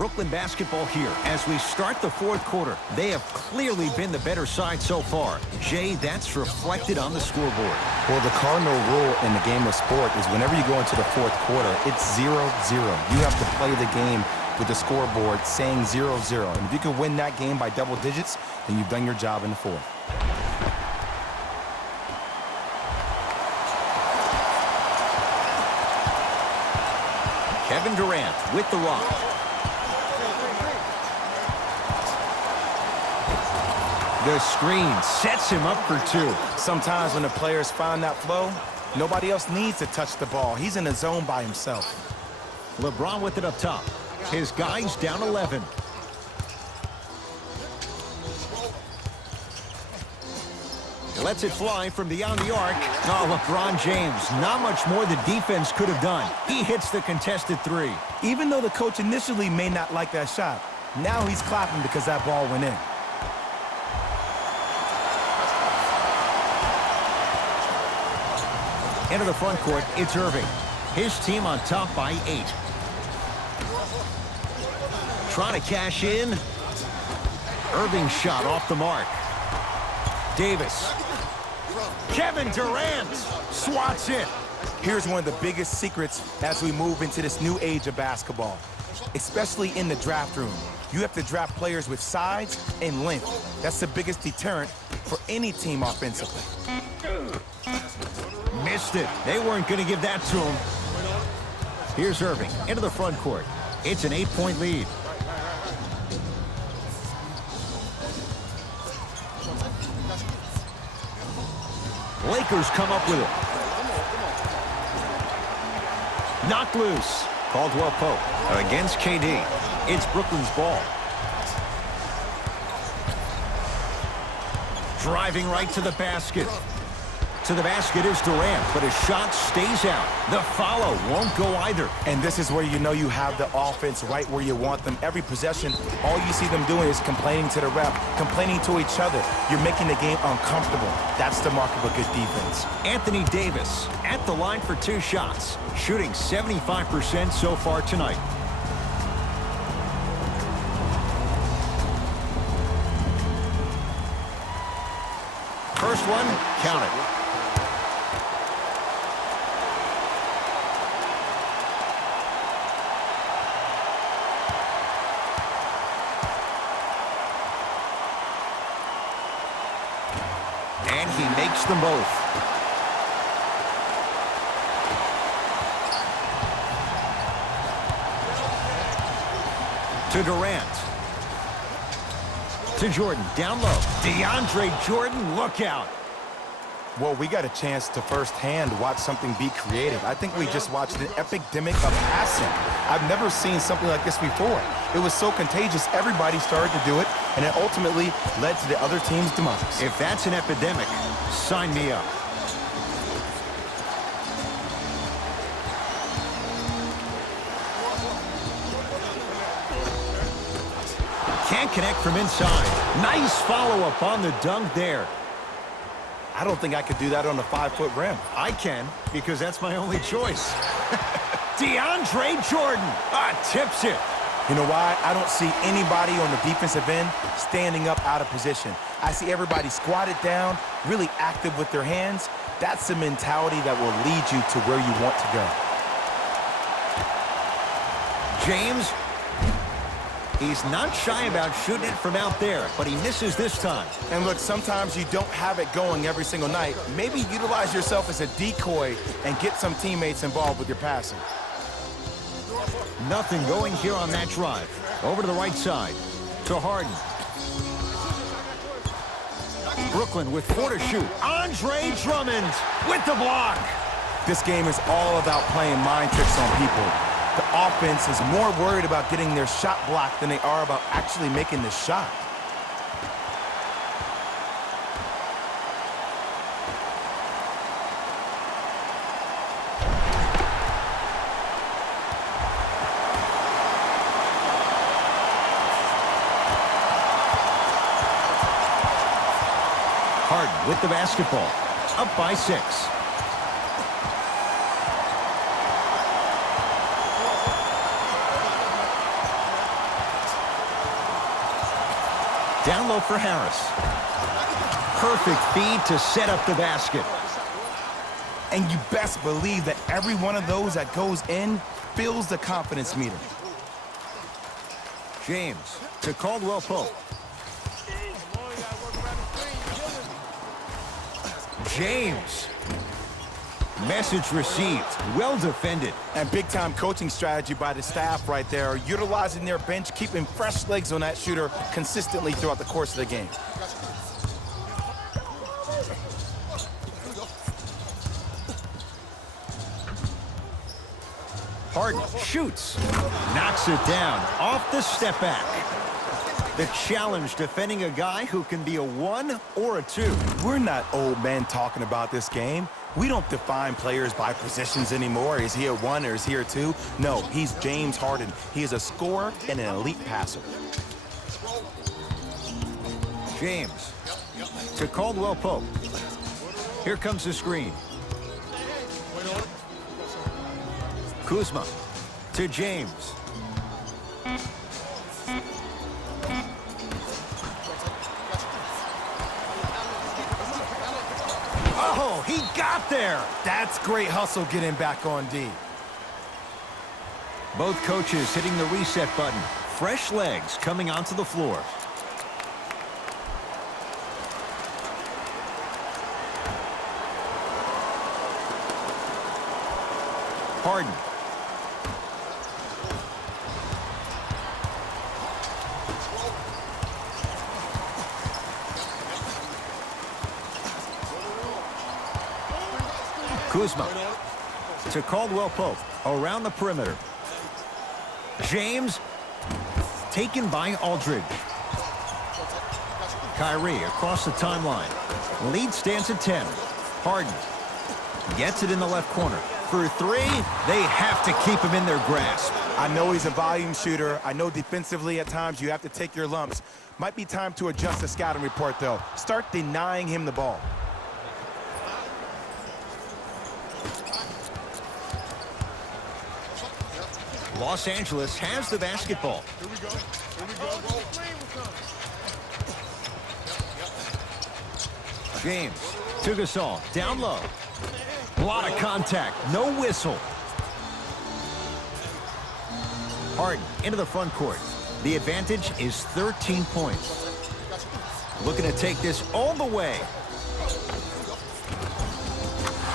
Brooklyn basketball here as we start the fourth quarter. They have clearly been the better side so far. Jay, that's reflected on the scoreboard. Well, the cardinal rule in the game of sport is whenever you go into the fourth quarter, it's 0-0. You have to play the game with the scoreboard saying 0-0. And if you can win that game by double digits, then you've done your job in the fourth. Kevin Durant with the rock. The screen sets him up for two. Sometimes when the players find that flow, nobody else needs to touch the ball. He's in the zone by himself. LeBron with it up top. His guys down 11. Lets it fly from beyond the arc. Oh, LeBron James, not much more the defense could have done. He hits the contested three. Even though the coach initially may not like that shot, now he's clapping because that ball went in. Into the front court, it's Irving. His team on top by 8. Trying to cash in. Irving's shot off the mark. Davis. Kevin Durant swats it. Here's one of the biggest secrets as we move into this new age of basketball, especially in the draft room. You have to draft players with size and length. That's the biggest deterrent for any team offensively. Missed it. They weren't going to give that to him. Here's Irving into the front court. It's an 8-point lead. Lakers come up with it. Knocked loose. Caldwell Pope against KD. It's Brooklyn's ball. Driving right to the basket. To the basket is Durant, but his shot stays out. The follow won't go either. And this is where you know you have the offense right where you want them. Every possession, all you see them doing is complaining to the ref, complaining to each other. You're making the game uncomfortable. That's the mark of a good defense. Anthony Davis at the line for 2 shots, shooting 75% so far tonight. First one, count it. And he makes them both. To Durant. To Jordan, down low. DeAndre Jordan, look out. Well, we got a chance to firsthand watch something be creative. I think we just watched an epidemic of passing. I've never seen something like this before. It was so contagious, everybody started to do it, and it ultimately led to the other team's demise. If that's an epidemic, sign me up. Can't connect from inside. Nice follow-up on the dunk there. I don't think I could do that on a 5-foot rim. I can, because that's my only choice. DeAndre Jordan tips it. You know why? I don't see anybody on the defensive end standing up out of position. I see everybody squatted down, really active with their hands. That's the mentality that will lead you to where you want to go. James, he's not shy about shooting it from out there, but he misses this time. And look, sometimes you don't have it going every single night. Maybe utilize yourself as a decoy and get some teammates involved with your passing. Nothing going here on that drive. Over to the right side. To Harden. Brooklyn with 4 to shoot. Andre Drummond with the block. This game is all about playing mind tricks on people. The offense is more worried about getting their shot blocked than they are about actually making the shot. Harden with the basketball. Up by 6. Down low for Harris. Perfect feed to set up the basket. And you best believe that every one of those that goes in fills the confidence meter. James to Caldwell Pope. James. Message received. Well defended. And big-time coaching strategy by the staff right there, utilizing their bench, keeping fresh legs on that shooter consistently throughout the course of the game. Harden shoots. Knocks it down off the step back. The challenge defending a guy who can be a 1 or a 2. We're not old men talking about this game. We don't define players by positions anymore. Is he a 1 or is he a 2? No, he's James Harden. He is a scorer and an elite passer. James to Caldwell Pope. Here comes the screen. Kuzma to James. Oh, he got there. That's great hustle getting back on D. Both coaches hitting the reset button. Fresh legs coming onto the floor. Harden. Kuzma to Caldwell Pope around the perimeter. James taken by Aldridge. Kyrie across the timeline. Lead stands at 10. Harden gets it in the left corner. For 3, they have to keep him in their grasp. I know he's a volume shooter. I know defensively at times you have to take your lumps. Might be time to adjust the scouting report, though. Start denying him the ball. Los Angeles has the basketball. James to Gasol, down low. A lot of contact, no whistle. Harden into the front court. The advantage is 13 points. Looking to take this all the way.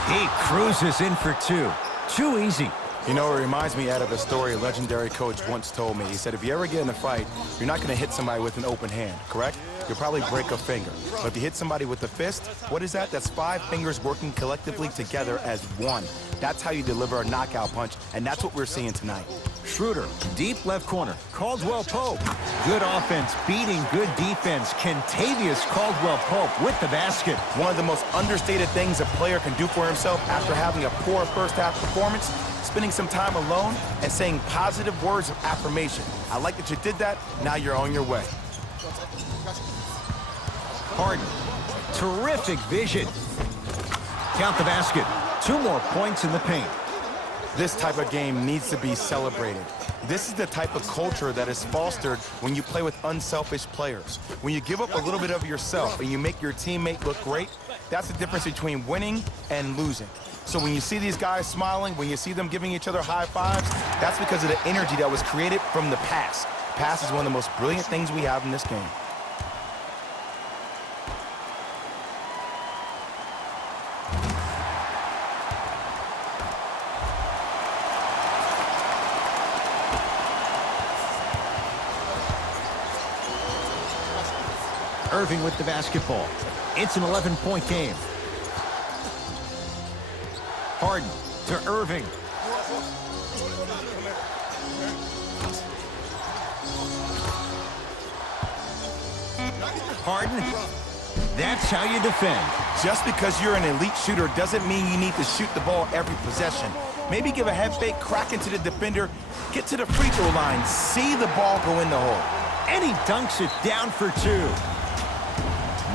He cruises in for 2. Too easy. You know, it reminds me, Ed, of a story a legendary coach once told me. He said, if you ever get in a fight, you're not going to hit somebody with an open hand, correct? You'll probably break a finger. But if you hit somebody with a fist, what is that? That's 5 fingers working collectively together as one. That's how you deliver a knockout punch, and that's what we're seeing tonight. Schroeder, deep left corner. Caldwell Pope. Good offense, beating good defense. Kentavious Caldwell Pope with the basket. One of the most understated things a player can do for himself after having a poor first-half performance, spending some time alone and saying positive words of affirmation. I like that you did that. Now you're on your way. Harden. Terrific vision. Count the basket. 2 more points in the paint. This type of game needs to be celebrated. This is the type of culture that is fostered when you play with unselfish players. When you give up a little bit of yourself and you make your teammate look great, that's the difference between winning and losing. So when you see these guys smiling, when you see them giving each other high fives, that's because of the energy that was created from the pass. Pass is one of the most brilliant things we have in this game. Irving with the basketball. It's an 11-point game. Harden to Irving. Harden. That's how you defend. Just because you're an elite shooter doesn't mean you need to shoot the ball every possession. Maybe give a head fake, crack into the defender, get to the free throw line, see the ball go in the hole. And he dunks it down for 2.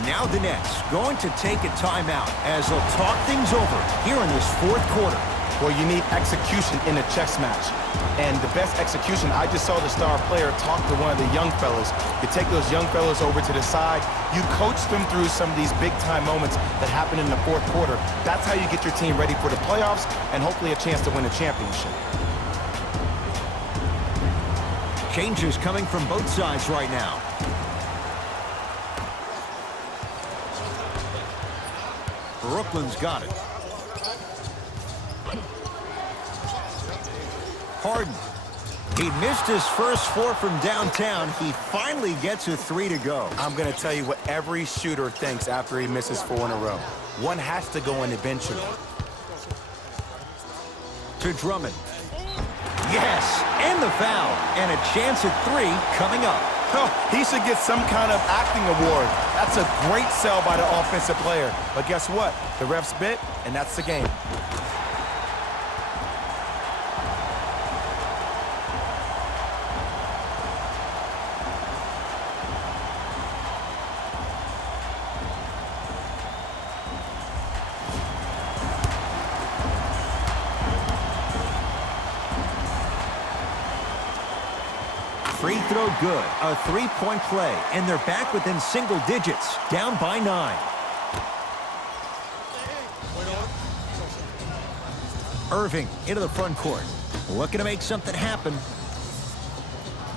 Now the Nets going to take a timeout as they'll talk things over here in this 4th quarter. Well, you need execution in a chess match. And the best execution, I just saw the star player talk to one of the young fellas. You take those young fellas over to the side, you coach them through some of these big-time moments that happen in the fourth quarter. That's how you get your team ready for the playoffs and hopefully a chance to win a championship. Changes coming from both sides right now. Brooklyn's got it. Harden. He missed his first 4 from downtown. He finally gets a 3 to go. I'm going to tell you what every shooter thinks after he misses 4 in a row. One has to go in eventually. To Drummond. Yes, and the foul. And a chance at 3 coming up. Oh, he should get some kind of acting award. That's a great sell by the offensive player. But guess what? The refs bit, and that's the game. Free throw good. A 3-point play. And they're back within single digits. Down by 9. Irving into the front court. Looking to make something happen.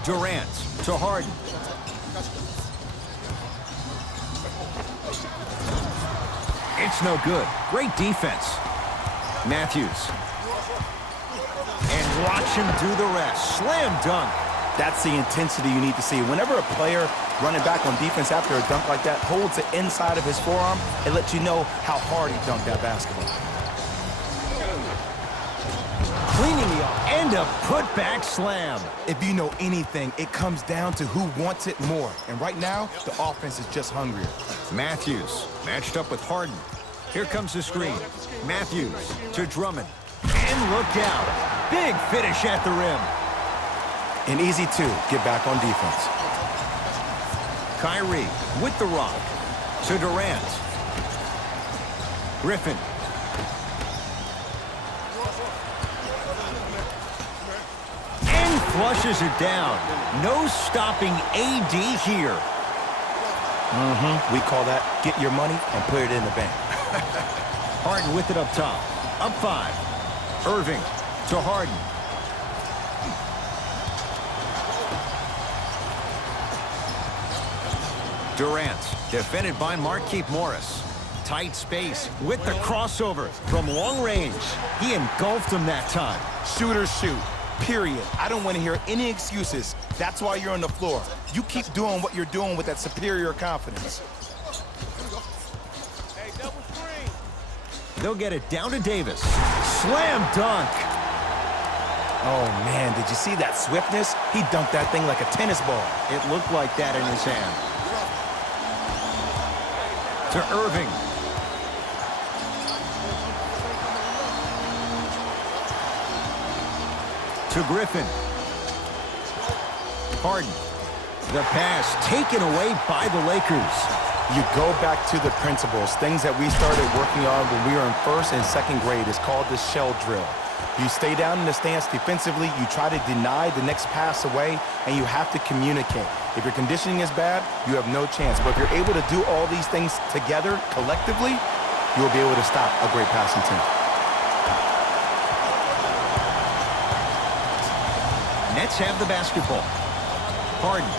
Durant to Harden. It's no good. Great defense. Matthews. And watch him do the rest. Slam dunk. That's the intensity you need to see. Whenever a player running back on defense after a dunk like that holds the inside of his forearm, it lets you know how hard he dunked that basketball. Cleaning the off. And a putback slam. If you know anything, it comes down to who wants it more. And right now, the offense is just hungrier. Matthews matched up with Harden. Here comes the screen. Matthews to Drummond. And look out. Big finish at the rim. An easy 2, get back on defense. Kyrie with the rock to Durant. Griffin. And flushes it down. No stopping AD here. We call that get your money and put it in the bank. Harden with it up top. Up 5. Irving to Harden. Durant, defended by Markieff Morris. Tight space with the crossover from long range. He engulfed him that time. Shooters shoot, period. I don't want to hear any excuses. That's why you're on the floor. You keep doing what you're doing with that superior confidence. They'll get it down to Davis. Slam dunk. Oh, man, did you see that swiftness? He dunked that thing like a tennis ball. It looked like that in his hand. To Irving. To Griffin. Harden. The pass taken away by the Lakers. You go back to the principles, things that we started working on when we were in 1st and 2nd grade. It's called the shell drill. You stay down in the stance defensively, you try to deny the next pass away, and you have to communicate. If your conditioning is bad, you have no chance. But if you're able to do all these things together, collectively, you'll be able to stop a great passing team. Nets have the basketball. Harden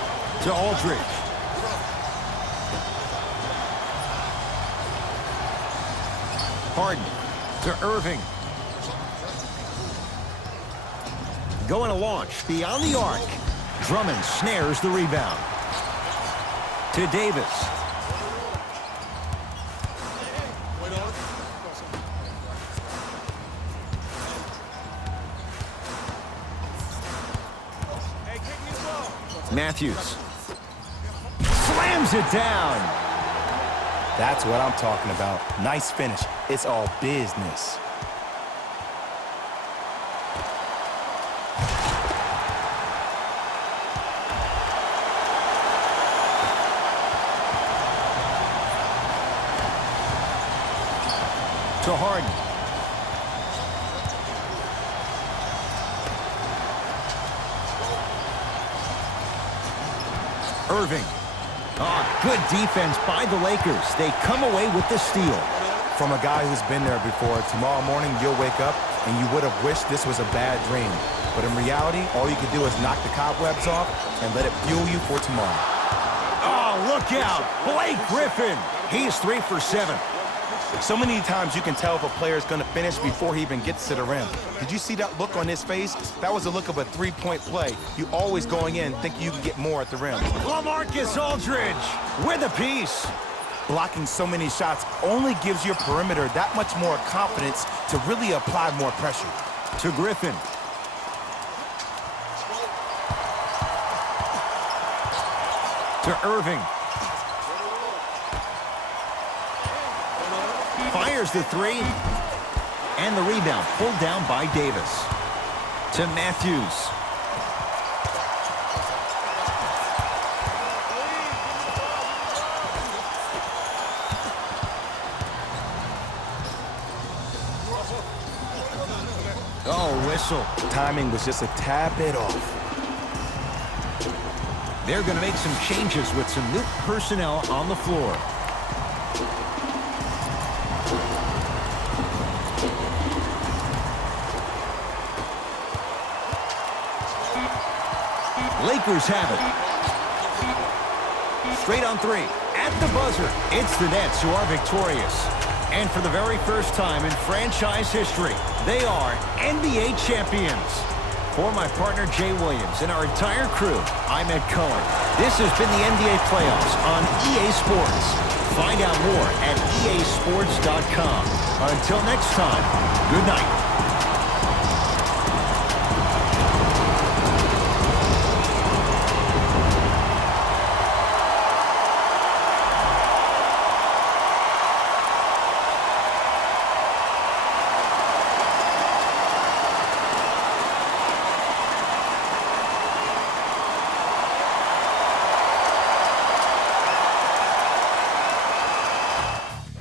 to Aldridge. Harden to Irving. Going to launch beyond the arc. Drummond snares the rebound. To Davis. Matthews. Slams it down. That's what I'm talking about. Nice finish. It's all business. To Harden. Irving. Oh, good defense by the Lakers. They come away with the steal. From a guy who's been there before, tomorrow morning you'll wake up and you would have wished this was a bad dream. But in reality, all you can do is knock the cobwebs off and let it fuel you for tomorrow. Oh, look out. Blake Griffin. He's 3 for 7. So many times you can tell if a player is going to finish before he even gets to the rim. Did you see that look on his face? That was the look of a three-point play. You always going in thinking you can get more at the rim. LaMarcus Aldridge with a piece. Blocking so many shots only gives your perimeter that much more confidence to really apply more pressure. To Griffin. To Irving. Fires the three. And the rebound pulled down by Davis. To Matthews. Oh, whistle. Timing was just a tad bit off. They're going to make some changes with some new personnel on the floor. Lakers have it. Straight on three. At the buzzer, it's the Nets who are victorious. And for the very first time in franchise history, they are NBA champions. For my partner, Jay Williams, and our entire crew, I'm Ed Cohen. This has been the NBA playoffs on EA Sports. Find out more at easports.com. Until next time, good night.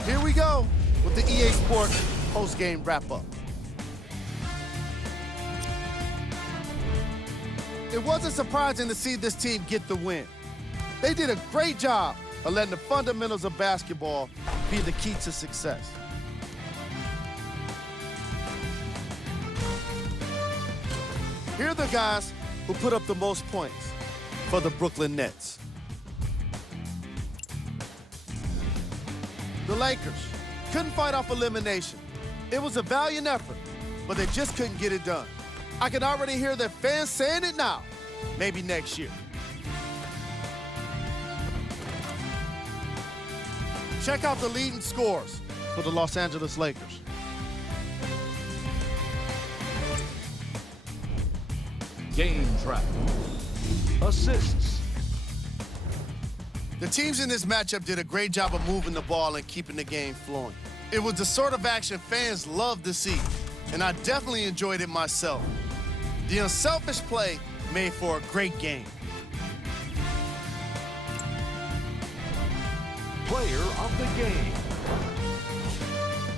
Here we go with the EA Sports post-game wrap-up. It wasn't surprising to see this team get the win. They did a great job of letting the fundamentals of basketball be the key to success. Here are the guys who put up the most points for the Brooklyn Nets. The Lakers couldn't fight off elimination. It was a valiant effort, but they just couldn't get it done. I can already hear their fans saying it now, maybe next year. Check out the leading scores for the Los Angeles Lakers. Game track. Assists. The teams in this matchup did a great job of moving the ball and keeping the game flowing. It was the sort of action fans love to see, and I definitely enjoyed it myself. The unselfish play made for a great game. Player of the game.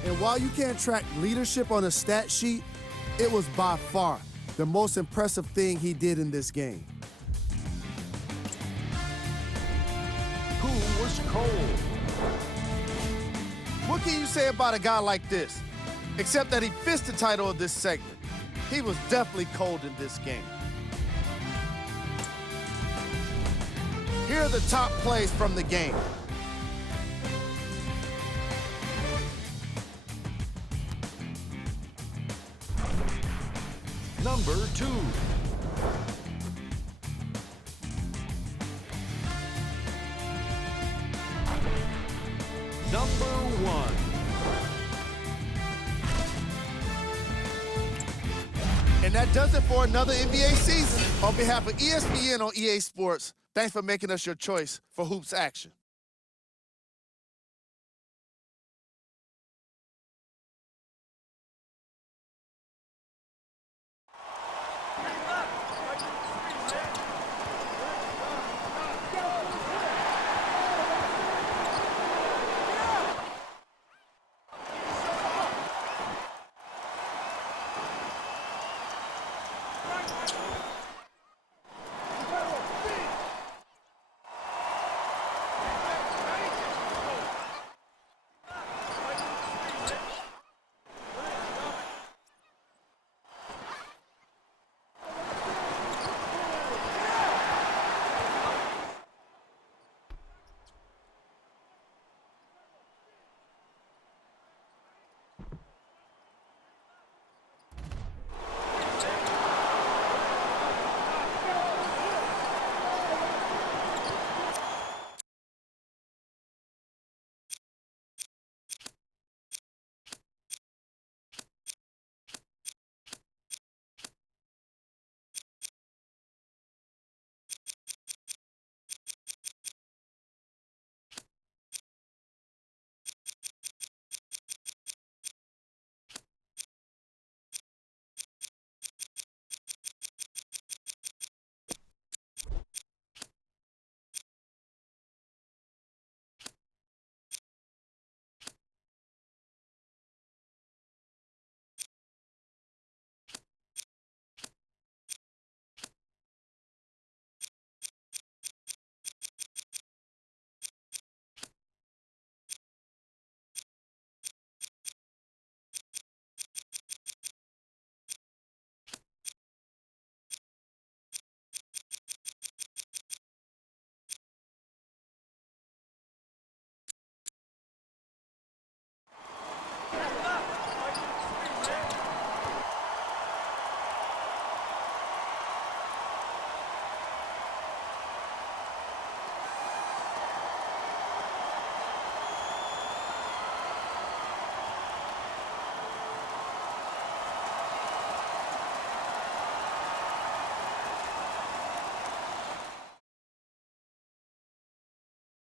And while you can't track leadership on a stat sheet, it was by far the most impressive thing he did in this game. Who was cold? What can you say about a guy like this? Except that he fits the title of this segment. He was definitely cold in this game. Here are the top plays from the game. Number 2. Number 1. And that does it for another NBA season. On behalf of ESPN on EA Sports, thanks for making us your choice for hoops action.